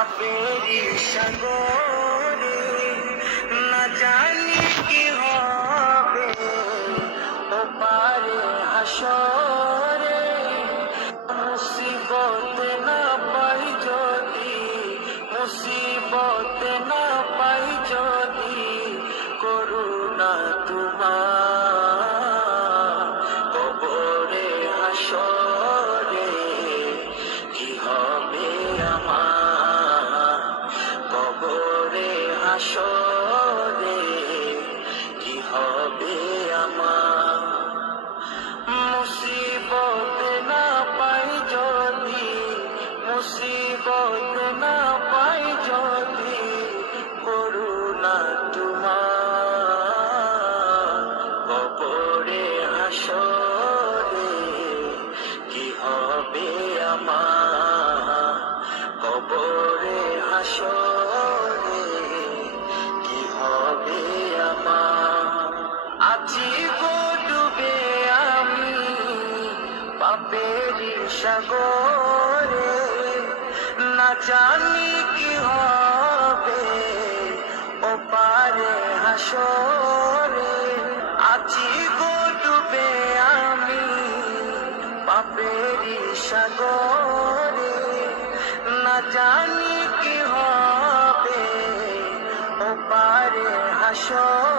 পাপেরি সাগরে না জানি কি হবে ও পারে হাসরে মুসিবত না পাই যদি মুসিবত না পাই যদি করুণা তোমার কবরে হাসরে কি হবে আমার কবরে হাসরে কি হবে আমার মুসিবত না পাই যদি মুসিবত না পাই যদি করুণা তোমার কবরে হাসরে কি হবে আমার কবরে হাসরে কি হবে আমার আজি গো ডুবে আমি পাপেরি সাগরে না জানি কি হবে ও পারে হাসরে আজি গো ডুবে আমি পাপেরি সাগরে না জানি কি হবে ও পারে হাসরে